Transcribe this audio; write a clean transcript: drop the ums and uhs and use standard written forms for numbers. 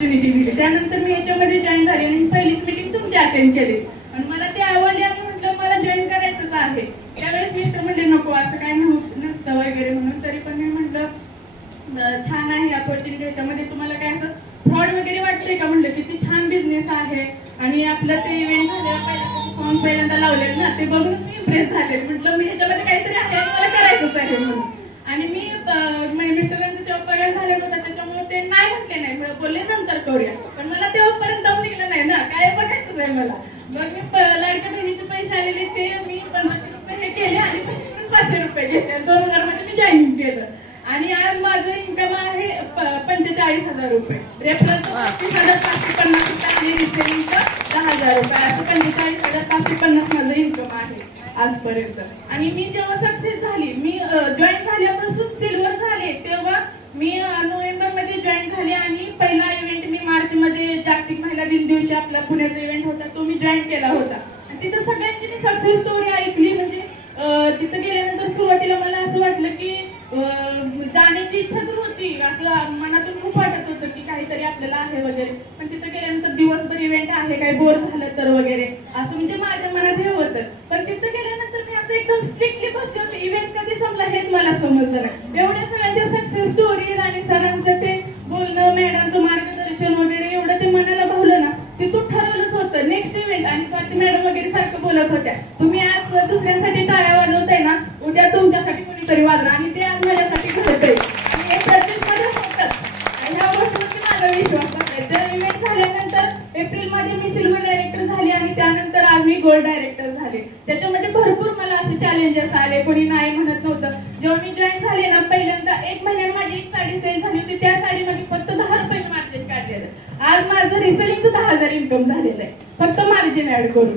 दिली. त्यानंतर मी याच्यामध्ये जॉईन झाले आणि पहिलीच मीटिंग तुमची अटेंड केली आणि मला ते आवडले आणि म्हटलं मला जॉईन करायचंच आहे. त्यावेळेस मी तर म्हणले नको असं काय नसतं वगैरे म्हणून, तरी पण मी म्हटलं छान आहे अपॉर्च्युनिटी, याच्यामध्ये तुम्हाला काय असं फ्रॉड वगैरे वाटतंय का म्हटलं, किती छान बिझनेस आहे. आणि आपलं ते इव्हेंट झालेलं सॉन्ग पहिल्यांदा लावलेलं ना, ते बघून मी इम्प्रेस झाले. म्हटलं मी ह्याच्यामध्ये काहीतरी आहे आणि मला करायचंच आहे म्हणून. आणि मी मिस्टरांचं तेव्हा पगार झालेला होता, त्याच्यामुळे ते नाही म्हटले नाही, बोलले नंतर करूया. पण मला तेव्हापर्यंत दम निघलं नाही ना, काय बघायचंच आहे मला. मग मी लाडक्या बहिणीचे पैसे आलेले ते मी 1500 रुपये हे केले आणि 500 रुपये घेतले. 2000 मध्ये मी जॉईनिंग केलं आणि आज माझं इन्कम आहे 45,000 रुपये. रेफरन्स 35,550 रुपये आणि रिसेलिंगचं 10,000 रुपये, असं 45,550 माझं इन्कम आहे आजपर्यंत. आणि मी जेव्हा सक्सेस झाली, मी जॉईन झाल्यापासून सिल्वर झाले, तेव्हा मी नोव्हेंबर मध्ये जॉईन झाले आणि पहिला इव्हेंट मी मार्च मध्ये जागतिक महिला दिन दिवशी आपला पुण्याचा इव्हेंट होता तो मी जॉईन केला होता. आणि तिथं सगळ्यांची मी सक्सेस स्टोरी ऐकली. म्हणजे तिथं गेल्यानंतर सुरुवातीला मला असं वाटलं की जाण्याची इच्छा तर होती, आपलं मनातून खूप वाटत होतं की काहीतरी आपल्याला आहे वगैरे. पण तिथं गेल्यानंतर दिवसभर इव्हेंट आहे, काही बोर झालं तर वगैरे असं म्हणजे माझ्या मनात हे होतं. पण तिथं गेल्यानंतर मी असं एकदम स्ट्रिक्टली बसले होते, इव्हेंट कधी संपला हेच मला समजलं नाही. एवढ्या सगळ्यांच्या सक्सेस स्टोरीज आणि सरांचं ते बोलणं, मॅडमचं मार्गदर्शन वगैरे एवढं ते मनाला भावलं ना, तिथून ठरवलंच होतं नेक्स्ट इव्हेंट. आणि स्वाती मॅडम वगैरे सारखं बोलत होत्या, तुम्ही आज दुसऱ्यांसाठी टाळ्या वाजवताय ना, उद्या तुमच्यासाठी कोणीतरी वाजवा. आणि ते आज माझ्यासाठी घडत आहे आणि हे प्रत्येक मध्ये होतं. ह्या गोष्टीवरती माझा विश्वास आहे. तर इव्हेंट झाल्यानंतर एप्रिलमध्ये मी सिल्वर डायरेक्टर झाले आणि त्यानंतर आज मी गोल्ड डायरेक्टर झाले. त्याच्यामध्ये भरपूर मला असे चॅलेंजेस आले, कोणी नाही म्हणत नव्हतं. जेव्हा मी जॉईन झाले ना, पहिल्यांदा 1 महिन्यात माझी एक साडी सेल झाली होती, त्या साडीमध्ये फक्त 10 रुपये मार्जिन काढलेलं. आज माझं रिसेलिंगचं 10,000 इन्कम झालेलं आहे फक्त मार्जिन ऍड करून.